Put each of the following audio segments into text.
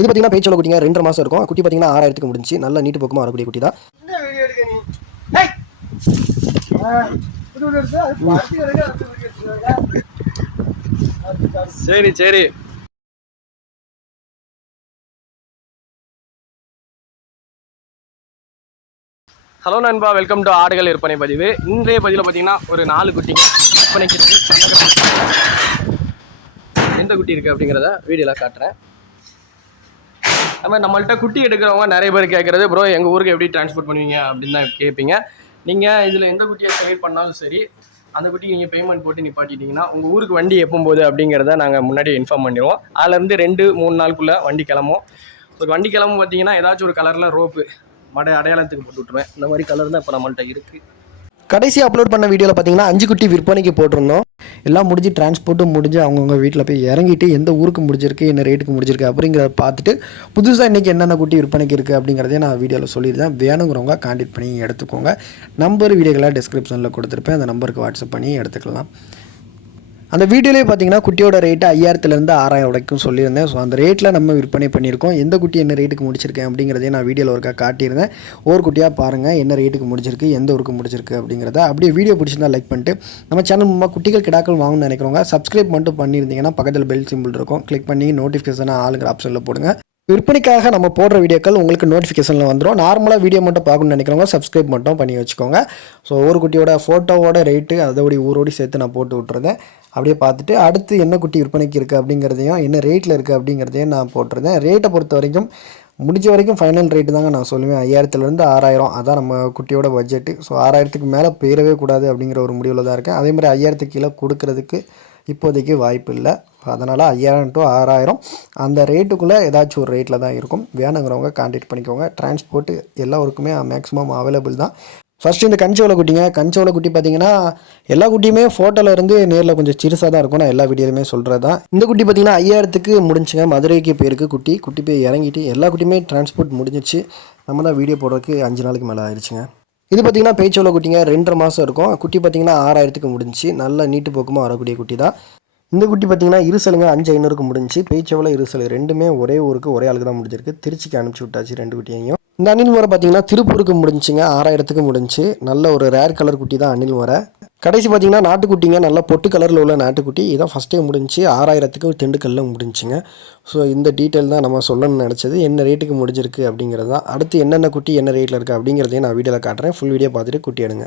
இது பார்த்தீங்கன்னா பேச்சோட குட்டிங்க ரெண்டு மாதம் இருக்கும். குட்டி பார்த்தீங்கன்னா ஆறாயிரத்துக்கு முடிஞ்சு நல்ல நீட்டு பக்கமாக வரக்கூடிய குட்டி தான். சரி சரி. ஹலோ நண்பா வெல்கம் டு ஆடுகள் விற்பனை பதிவு. இன்றைய பதிவில் பார்த்தீங்கன்னா ஒரு நாலு குட்டிங்க. விற்பனைக்கு இருக்கு. எந்த குட்டி இருக்குது அப்படிங்கிறத வீடியோவில் காட்டுறேன். அது மாதிரி நம்மள்ட்ட குட்டி எடுக்கிறவங்க நிறைய பேர் கேட்குறது ப்ரோ எங்கள் ஊருக்கு எப்படி டிரான்ஸ்போர்ட் பண்ணுவீங்க? அப்படின்னு தான் கேட்பீங்க. நீங்கள் இதில் எந்த குட்டியை செலக்ட் பண்ணாலும் சரி அந்த குட்டிக்கு நீங்கள் பேமெண்ட் போட்டு நிப்பாட்டிட்டீங்கன்னா உங்கள் ஊருக்கு வண்டி எப்போ போகுது அப்படிங்கிறத நாங்கள் முன்னாடி இன்ஃபார்ம் பண்ணிடுவோம். அதுலேருந்து ரெண்டு மூணு நாளுக்குள்ளே வண்டி கிளம்பும். ஸோ வண்டி கிளம்பும் பார்த்தீங்கன்னா ஏதாச்சும் ஒரு கலரில் ரோப்பு மட அடையாளத்துக்கு போட்டு விட்ருவேன் இந்த மாதிரி கலர் தான் இப்போ நம்மள்கிட்ட இருக்குது கடைசி அப்லோட் பண்ண வீடியோவில் பார்த்தீங்கன்னா அஞ்சு குட்டி விற்பனைக்கு போட்டிருந்தோம். எல்லாம் முடிஞ்சு டிரான்ஸ்போர்ட்டும் முடிஞ்சு அவங்கவுங்க வீட்டில் போய் இறங்கிட்டு எந்த ஊருக்கு முடிஞ்சிருக்கு என்ன ரேட்டுக்கு முடிஞ்சிருக்கு அப்படிங்கிறத பார்த்துட்டு புதுசாக இன்றைக்கி என்னென்ன குட்டி விற்பனைக்கு இருக்குது அப்படிங்கிறதே நான் வீடியோவில் சொல்லியிருந்தேன். வேணுங்கிறவங்க காண்டாக்ட் பண்ணி எடுத்துக்கோங்க. நம்பர் வீடியோக்கெல்லாம் டிஸ்கிரிப்ஷனில் கொடுத்துருப்பேன். அந்த நம்பருக்கு வாட்ஸ்அப் பண்ணி எடுத்துக்கலாம். அந்த வீடியோலேயே பார்த்தீங்கன்னா குட்டியோட ரேட்டு ஐயாயிரத்துலேருந்து ஆறாயிரம் வரைக்கும் சொல்லியிருந்தேன். ஸோ அந்த ரேட்டில் நம்ம விற்பனை பண்ணியிருக்கோம். எந்த குட்டி என்ன ரேட்டுக்கு முடிச்சிருக்கேன் அப்படிங்கிறதையும் நான் வீடியோவில் ஒருக்கா காட்டியிருந்தேன். ஒவ்வொரு குட்டியாக பாருங்கள் என்ன ரேட்டுக்கு முடிச்சிருக்கு எந்த ஊருக்கு முடிச்சிருக்கு அப்படிங்கிறத. அப்படியே வீடியோ பிடிச்சிருந்தா லைக் பண்ணிட்டு நம்ம சேனல் மூலமாக குட்டிகள் கிடாக்கள் வாங்கணும்னு நினைக்கிறவங்க சப்ஸ்கிரைப் மட்டும் பண்ணியிருந்தீங்கன்னா பக்கத்தில் பெல் சிம்பிள் இருக்கும். கிளிக் பண்ணி நோட்டிஃபிகேஷனாக ஆளுங்கிற ஆப்ஷனில் போடுங்க. விற்பனைக்காக நம்ம போடுற வீடியோக்கள் உங்களுக்கு நோட்டிஃபிகேஷனில் வந்துடும் நார்மலாக வீடியோ மட்டும் பார்க்கணும்னு நினைக்கிறவங்க சப்ஸ்கிரைப் மட்டும் பண்ணி வச்சுக்கோங்க. ஸோ ஒரு குட்டியோட ஃபோட்டோவோட ரேட்டு அதோடைய ஊரோடி சேர்த்து நான் போட்டு விட்டுருந்தேன் அப்படியே பார்த்துட்டு அடுத்து என்ன குட்டி விற்பனைக்கு இருக்குது அப்படிங்கிறதையும் என்ன ரேட்டில் இருக்குது அப்படிங்கிறதையும் நான் போட்டிருந்தேன் ரேட்டை பொறுத்த வரைக்கும் முடிஞ்ச வரைக்கும் ஃபைனல் ரேட்டு தாங்க நான் சொல்லுவேன். ஐயாயிரத்துலேருந்து ஆறாயிரம். அதான் நம்ம குட்டியோட பட்ஜெட்டு ஸோ ஆறாயிரத்துக்கு மேலே போயிடவே கூடாது அப்படிங்கிற ஒரு முடிவில் தான் இருக்கேன். அதே மாதிரி ஐயாயிரத்துக்கு கீழே கொடுக்கறதுக்கு இப்போதைக்கு வாய்ப்பு இல்லை. அதனால் ஐயாயிரம் டு ஆறாயிரம். அந்த ரேட்டுக்குள்ளே ஏதாச்சும் ஒரு ரேட்டில் தான் இருக்கும். வேணுங்கிறவங்க கான்டாக்ட் பண்ணிக்கோங்க. டிரான்ஸ்போர்ட்டு எல்லாருக்குமே மேக்ஸிமம் அவைலபிள் தான். ஃபஸ்ட்டு இந்த கஞ்சோலை குட்டிங்க. கஞ்சோலை குட்டி பார்த்தீங்கன்னா எல்லா குட்டியுமே ஃபோட்டோவில் இருந்து நேரில் கொஞ்சம் சிறுசாக தான் இருக்கும். நான் எல்லா வீடியோலையுமே சொல்கிறது தான் இந்த குட்டி பார்த்தீங்கன்னா ஐயாயிரத்துக்கு முடிஞ்சுங்க. மதுரைக்கு போயிருக்கு குட்டி. குட்டி போய் இறங்கிட்டு எல்லா குட்டியுமே டிரான்ஸ்போர்ட் முடிஞ்சிச்சு. நம்ம தான் வீடியோ போடுறதுக்கு அஞ்சு நாளைக்கு மேலே ஆயிடுச்சுங்க இது பார்த்தீங்கன்னா பேச்சோலை குட்டிங்க. ரெண்டரை மாதம் இருக்கும். குட்டி பார்த்தீங்கன்னா ஆறாயிரத்துக்கு முடிஞ்சு நல்ல நீட்டு போக்குமா வரக்கூடிய குட்டி தான். இந்த குட்டி பார்த்தீங்கன்னா இருசலுங்க அஞ்சு ஐநூறுக்கு முடிஞ்சு பேச்சோவில் இருசலு ரெண்டுமே ஒரே ஊருக்கு ஒரே ஆளுக்கு தான் முடிஞ்சிருக்கு. திருச்சிக்கு அனுப்பிச்சி விட்டாச்சு ரெண்டு குட்டியையும். இந்த அணில் முறை பார்த்தீங்கன்னா திருப்பூருக்கு முடிஞ்சுங்க ஆறாயிரத்துக்கு முடிஞ்சு. நல்ல ஒரு ரேர் கலர் குட்டி தான் அணில் முறை கடைசி பார்த்தீங்கன்னா நாட்டுக்குட்டிங்க நல்லா பொட்டு கலரில் உள்ள நாட்டுக்குட்டி. இதான் ஃபஸ்ட்டே முடிஞ்சு. ஆறாயிரத்துக்கு திண்டுக்கல்ல முடிஞ்சுங்க. ஸோ இந்த டீட்டெயில் தான் நம்ம சொல்லணும்னு நினச்சது. என்ன ரேட்டுக்கு முடிஞ்சிருக்கு அப்படிங்கிறது தான் அடுத்து என்னென்ன குட்டி என்ன ரேட்டில் இருக்குது அப்படிங்கிறதையும் நான் வீடியோவில் காட்டுறேன். ஃபுல் வீடியோ பார்த்துட்டு குட்டி எடுங்க.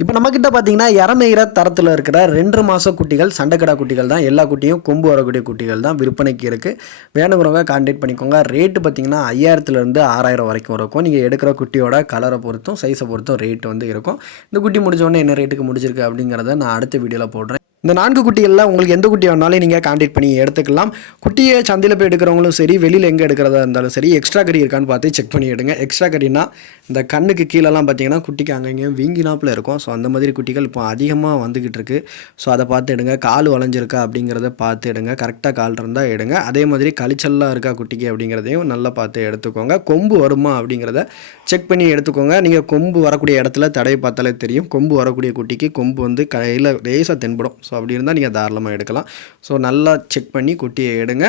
இப்போ நம்மக்கிட்ட பார்த்தீங்கன்னா இறமையிற தரத்தில் இருக்கிற ரெண்டு மாத குட்டிகள் சண்டைக்கடா குட்டிகள் தான். எல்லா குட்டியும் கொம்பு வரக்கூடிய குட்டிகள் தான் விற்பனைக்கு இருக்குது வேணுங்கிறவங்க கான்டாக்ட் பண்ணிக்கோங்க. ரேட்டு பார்த்தீங்கன்னா ஐயாயிரத்துலேருந்து ஆறாயிரம் வரைக்கும் இருக்கும். நீங்கள் எடுக்கிற குட்டியோட கலரை பொறுத்தும் சைஸை பொறுத்தும் ரேட் வந்து இருக்கும். இந்த குட்டி முடிஞ்சோடனே என்ன ரேட்டுக்கு முடிச்சிருக்கு அப்படிங்கிறத நான் அடுத்த வீடியோவில் போடுறேன். இந்த நான்கு குட்டிகளில் உங்களுக்கு எந்த குட்டி வேணாலும் நீங்கள் கான்டாக்ட் பண்ணி எடுத்துக்கலாம். குட்டியை சந்தையில் போய் எடுக்கிறவங்களும் சரி வெளியில் எங்கே எடுக்கிறதா இருந்தாலும் சரி எக்ஸ்ட்ரா கறி இருக்கான்னு பார்த்து செக் பண்ணி எடுங்க. எக்ஸ்ட்ரா கறினா இந்த கண்ணுக்கு கீழெல்லாம் பார்த்தீங்கன்னா குட்டிக்கு அங்கங்கேயும் வீங்கினாப்பில் இருக்கும். ஸோ அந்த மாதிரி குட்டிகள் இப்போ அதிகமாக வந்துக்கிட்டு இருக்கு. ஸோ அதை பார்த்து எடுங்க. கால் வளைஞ்சிருக்கா அப்படிங்கிறத பார்த்து எடுங்க. கரெக்டாக கால் இருந்தால் எடுங்க. அதே மாதிரி கழிச்சல்லாம் இருக்கா குட்டிக்கு அப்படிங்கிறதையும் நல்லா பார்த்து எடுத்துக்கோங்க. கொம்பு வருமா அப்படிங்கிறத செக் பண்ணி எடுத்துக்கோங்க. நீங்கள் கொம்பு வரக்கூடிய இடத்துல தடையை பார்த்தாலே தெரியும். கொம்பு வரக்கூடிய குட்டிக்கு கொம்பு வந்து கையில் லேசாக தென்படும். ஸோ அப்படி இருந்தால் நீங்கள் தாராளமாக எடுக்கலாம். ஸோ நல்லா செக் பண்ணி குட்டியை எடுங்க.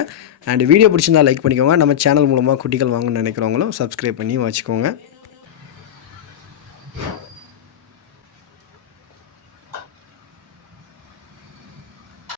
அண்ட் வீடியோ பிடிச்சிருந்தா லைக் பண்ணிக்கோங்க. நம்ம சேனல் மூலமாக குட்டிகள் வாங்கணும்னு நினைக்கிறவங்களும் சப்ஸ்கிரைப் பண்ணி வச்சுக்கோங்க.